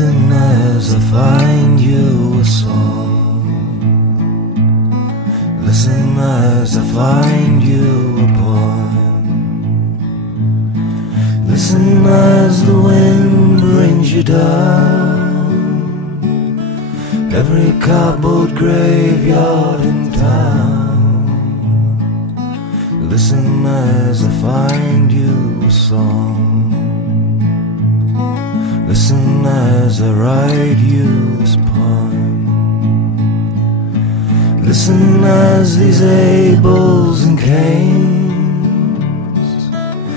Listen as I find you a song. Listen as I find you a poem. Listen as the wind brings you down. Every cardboard graveyard in town. Listen as I find you a song. Listen as I write you this poem. Listen as these Abels and Cains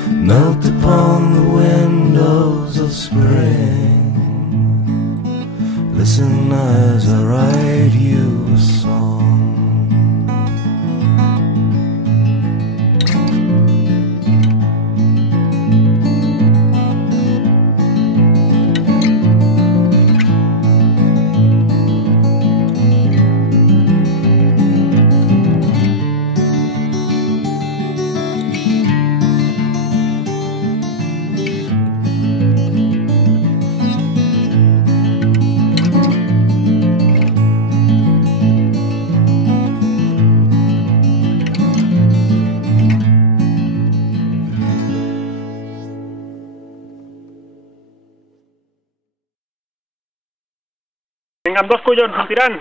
melt upon the windows of spring. Listen as I write you a song. Amb dos collons, em tirant.